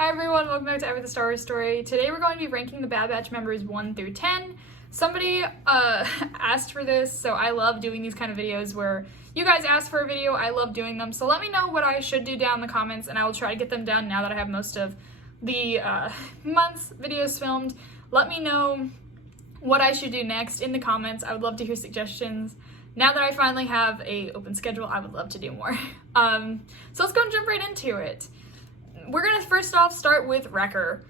Hi everyone, welcome back to Ever the Star Wars Story. Today we're going to be ranking the Bad Batch members 1 through 10. Somebody asked for this, so I love doing these kind of videos where you guys ask for a video. I love doing them, so let me know what I should do down in the comments and I will try to get them done now that I have most of the month's videos filmed. Let me know what I should do next in the comments. I would love to hear suggestions. Now that I finally have an open schedule, I would love to do more. So let's go and jump right into it. We're gonna first off start with Wrecker.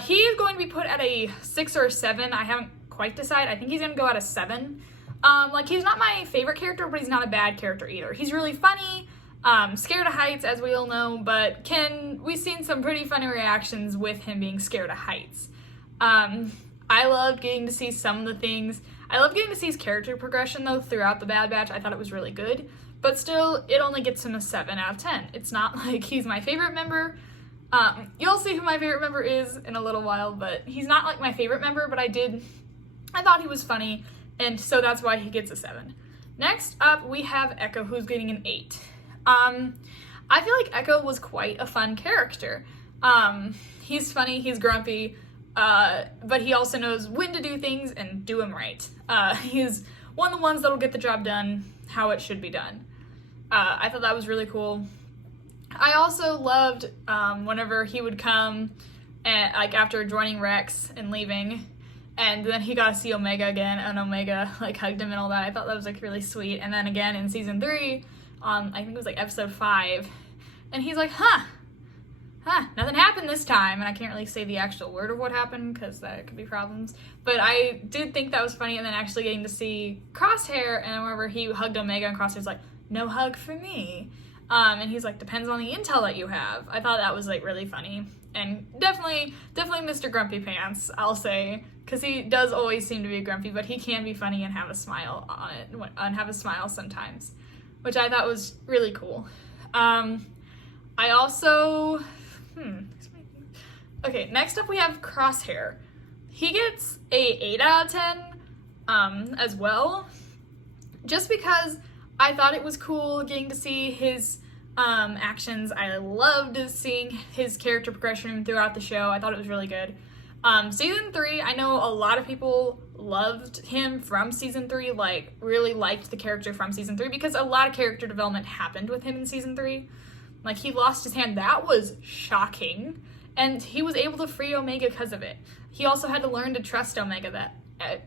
He is going to be put at a 6 or a 7. I haven't quite decided. I think he's gonna go at a 7. He's not my favorite character, but he's not a bad character either. He's really funny, scared of heights, as we all know, but we've seen some pretty funny reactions with him being scared of heights. I loved getting to see some of the things. I love getting to see his character progression, though, throughout the Bad Batch. I thought it was really good. But still, it only gets him a 7 out of 10. It's not like he's my favorite member. You'll see who my favorite member is in a little while, but he's not like my favorite member, but I thought he was funny, and so that's why he gets a 7. Next up, we have Echo, who's getting an 8. I feel like Echo was quite a fun character. He's funny, he's grumpy, but he also knows when to do things and do them right. He's one of the ones that'll get the job done how it should be done. I thought that was really cool. I also loved whenever he would come and, after joining Rex and leaving, and then he got to see Omega again, and Omega hugged him and all that. I thought that was really sweet. And then again in season 3, I think it was episode 5, and he's like, nothing happened this time, and I can't really say the actual word of what happened because that could be problems, but I did think that was funny. And then actually getting to see Crosshair, and whenever he hugged Omega, and Crosshair's like, no hug for me, and he's like, depends on the intel that you have. I thought that was really funny, and definitely Mr. Grumpy Pants, I'll say, because he does always seem to be grumpy, but he can be funny and have a smile on it, and have a smile sometimes, which I thought was really cool. I also Okay, next up we have Crosshair. He gets a 8 out of 10 as well, just because I thought it was cool getting to see his actions. I loved seeing his character progression throughout the show. I thought it was really good. Season 3, I know a lot of people loved him from season 3, really liked the character from season 3, because a lot of character development happened with him in season 3. He lost his hand. That was shocking. And he was able to free Omega because of it. He also had to learn to trust Omega, that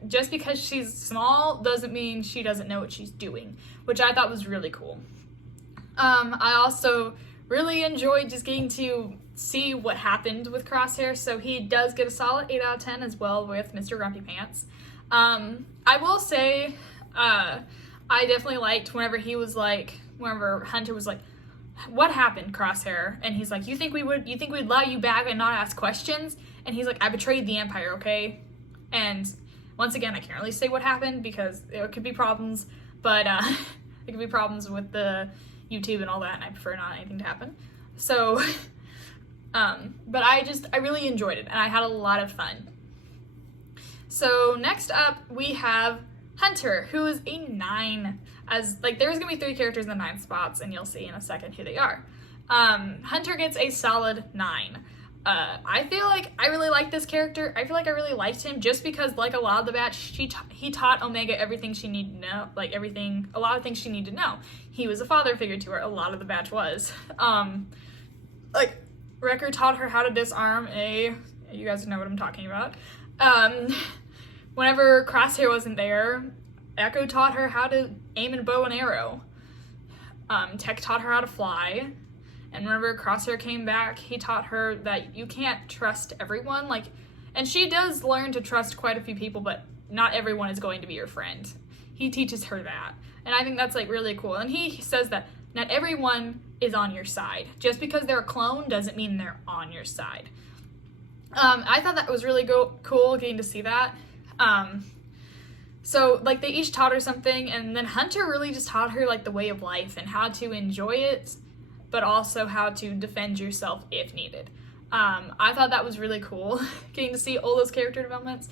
just because she's small doesn't mean she doesn't know what she's doing, which I thought was really cool. I also really enjoyed just getting to see what happened with Crosshair, so he does get a solid 8 out of 10 as well with Mr. Grumpy Pants. I will say, I definitely liked whenever Hunter was like, what happened, Crosshair? And he's like, you think we'd let you back and not ask questions? And he's like, I betrayed the Empire, okay? And once again, I can't really say what happened because there could be problems, but there could be problems with the YouTube and all that, and I prefer not anything to happen. So, but I really enjoyed it, and I had a lot of fun. So next up, we have Hunter, who is a 9. There's gonna be 3 characters in the 9 spots, and you'll see in a second who they are. Hunter gets a solid 9. I feel like I really like this character. I feel like I really liked him just because, like a lot of the batch, he taught Omega everything she needed to know, a lot of things she needed to know. He was a father figure to her. A lot of the batch was. Wrecker taught her how to disarm you guys know what I'm talking about. Whenever Crosshair wasn't there, Echo taught her how to aim a bow and arrow. Tech taught her how to fly. And whenever Crosshair came back, he taught her that you can't trust everyone. And she does learn to trust quite a few people, but not everyone is going to be your friend. He teaches her that. And I think that's really cool. And he says that not everyone is on your side. Just because they're a clone doesn't mean they're on your side. I thought that was really cool getting to see that. So, they each taught her something, and then Hunter really just taught her, the way of life and how to enjoy it, but also how to defend yourself if needed. I thought that was really cool, getting to see all those character developments.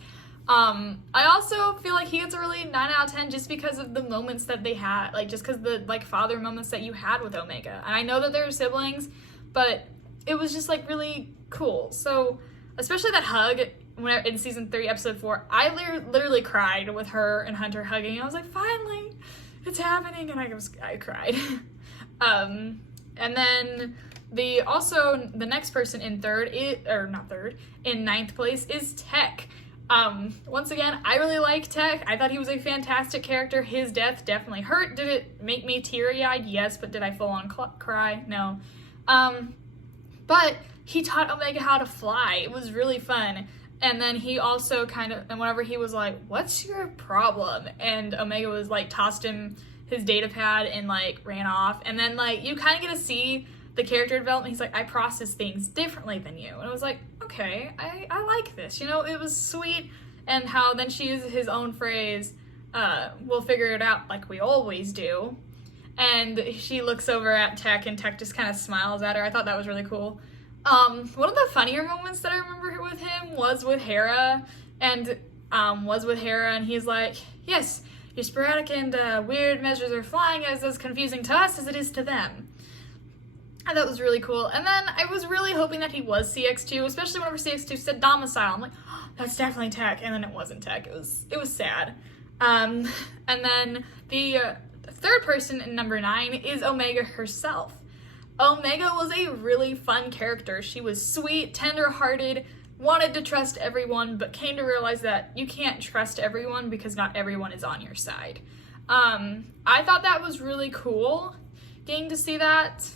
I also feel like he gets a really 9 out of 10 just because of the moments that they had, just because the, father moments that you had with Omega. And I know that they're siblings, but it was just like really cool. So especially that hug when in season 3, episode 4, I literally cried with her and Hunter hugging. I was like, finally, it's happening, and I cried. And then the next person in in 9th place is Tech. Once again, I really like Tech. I thought he was a fantastic character. His death definitely hurt. Did it make me teary-eyed? Yes, but did I full on cry? No. But he taught Omega how to fly. It was really fun. And then he also and whenever he was like, what's your problem? And Omega was like, tossed him his data pad and like ran off. And then like, you kind of get to see the character development. He's like, I process things differently than you. And I was like, okay, I like this. You know, it was sweet. And how then she uses his own phrase, we'll figure it out like we always do. And she looks over at Tech, and Tech just kind of smiles at her. I thought that was really cool. One of the funnier moments that I remember with him was with Hera, and he's like, yes, your sporadic and weird measures are flying as confusing to us as it is to them. And that was really cool. And then I was really hoping that he was CX2, especially whenever CX2 said domicile. I'm like, oh, that's definitely Tech, and then it wasn't Tech. It was sad. And then the third person in number 9 is Omega herself. Omega was a really fun character. She was sweet, tender-hearted, wanted to trust everyone, but came to realize that you can't trust everyone because not everyone is on your side. I thought that was really cool, getting to see that.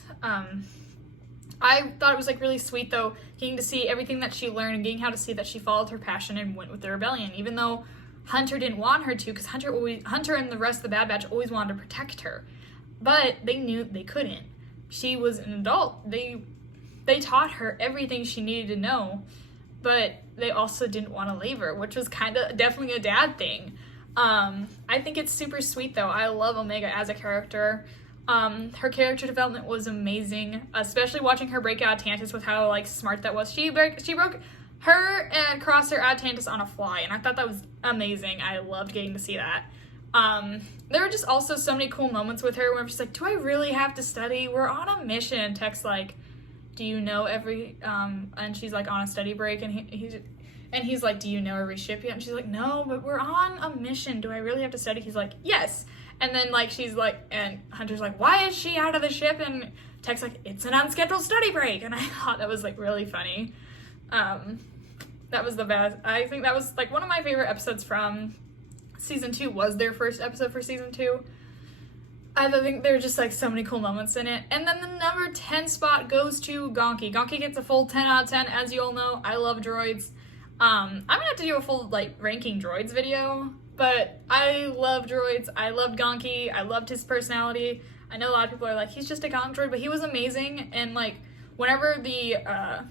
I thought it was like really sweet though, getting to see everything that she learned and getting how to see that she followed her passion and went with the rebellion, even though Hunter didn't want her to, because Hunter and the rest of the Bad Batch always wanted to protect her, but they knew they couldn't. She was an adult. They taught her everything she needed to know, but they also didn't want to leave her, which was definitely a dad thing. I think it's super sweet though. I love Omega as a character. Her character development was amazing, especially watching her break out of Tantus with how like smart that was. She broke her and Crosser out of Tantus on a fly, and I thought that was amazing. I loved getting to see that. There were just also so many cool moments with her where she's like, do I really have to study? We're on a mission. Tech's like, do you know every, and she's like on a study break, and he's like, do you know every ship yet? And she's like, no, but we're on a mission. Do I really have to study? He's like, yes. And then like, she's like, and Hunter's like, why is she out of the ship? And Tech's like, it's an unscheduled study break. And I thought that was like really funny. That was the best. I think that was like one of my favorite episodes from season 2 was their first episode for season 2. I think there were just like so many cool moments in it. And then the number 10 spot goes to Gonki. Gonki gets a full 10 out of 10. As you all know, I love droids. I'm gonna have to do a full like ranking droids video, but I love droids. I loved Gonki. I loved his personality. I know a lot of people are like, he's just a Gonk droid, but he was amazing. And like whenever the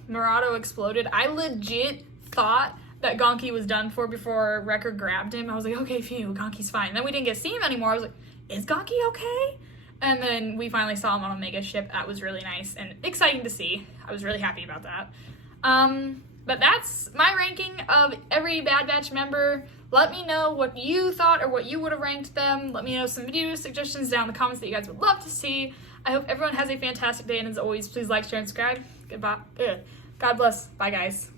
Murado exploded, I legit thought that Gonki was done for before Wrecker grabbed him. I was like, okay, phew, Gonki's fine. And then we didn't get to see him anymore. I was like, is Gonki okay? And then we finally saw him on Omega's ship. That was really nice and exciting to see. I was really happy about that. But that's my ranking of every Bad Batch member. Let me know what you thought or what you would have ranked them. Let me know some video suggestions down in the comments that you guys would love to see. I hope everyone has a fantastic day, and as always, please like, share, and subscribe. Goodbye. God bless. Bye, guys.